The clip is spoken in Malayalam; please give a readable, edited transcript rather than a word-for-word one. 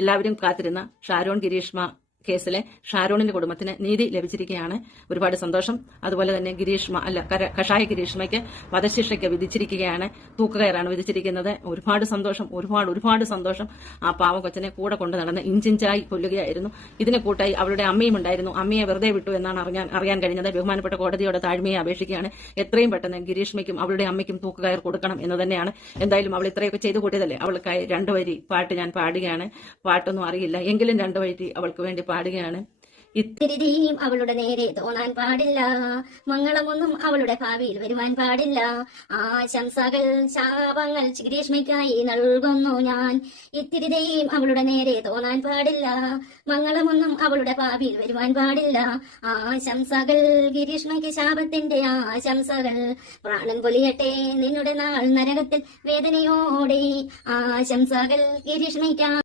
എല്ലാവരും കാത്തിരുന്ന ഷാരോൺ ഗിരീഷ്മ കേസിലെ ഷാരോണിന്റെ കുടുംബത്തിന് നീതി ലഭിച്ചിരിക്കുകയാണ്. ഒരുപാട് സന്തോഷം. അതുപോലെ തന്നെ കഷായ ഗിരീഷ്മയ്ക്ക് വധശിക്ഷയ്ക്ക് വിധിച്ചിരിക്കുകയാണ്. തൂക്കുകയറാണ് വിധിച്ചിരിക്കുന്നത്. ഒരുപാട് സന്തോഷം, ഒരുപാട് സന്തോഷം. ആ പാവം കൊച്ചനെ കൂടെ കൊണ്ടു നടന്ന് ഇഞ്ചിഞ്ചായി കൊല്ലുകയായിരുന്നു. ഇതിനെ കൂട്ടായി അവളുടെ അമ്മയും ഉണ്ടായിരുന്നു. അമ്മയെ വെറുതെ വിട്ടു എന്നാണ് അറിയാൻ കഴിഞ്ഞത്. ബഹുമാനപ്പെട്ട കോടതിയോട് താഴ്മയെ അപേക്ഷിക്കുകയാണ്. എത്രയും പെട്ടെന്ന് ഗിരീഷ്മയ്ക്കും അവളുടെ അമ്മയ്ക്കും തൂക്കുകയർ കൊടുക്കണം എന്ന് തന്നെയാണ്. എന്തായാലും അവൾ ഇത്രയൊക്കെ ചെയ്തു കൂട്ടിയതല്ലേ. അവൾക്കായി 2 വരി പാട്ട് ഞാൻ പാടുകയാണ്. പാട്ടൊന്നും അറിയില്ല എങ്കിലും 2 വരി അവൾക്ക് വേണ്ടി പാടുകയാണ്. ഇത്തിരിയും അവളുടെ നേരെ തോന്നാൻ പാടില്ല, മംഗളമൊന്നും അവളുടെ ഭാവിയിൽ വരുവാൻ പാടില്ല. ആശംസകൾ ശാപങ്ങൾ ഗിരീഷ്മയ്ക്കായി നൽകുന്നു ഞാൻ. ഇത്തിരിയും അവളുടെ നേരെ തോന്നാൻ പാടില്ല, മംഗളമൊന്നും അവളുടെ ഭാവിയിൽ വരുവാൻ പാടില്ല. ആശംസകൾ ഗിരീഷ്മയ്ക്ക്, ശാപത്തിന്റെ ആശംസകൾ. പ്രാണൻ പൊലിയട്ടെ നിന്നുടെ നാൾ നരകത്തിൽ വേദനയോടെ. ആശംസകൾ ഗിരീഷ്മയ്ക്ക്.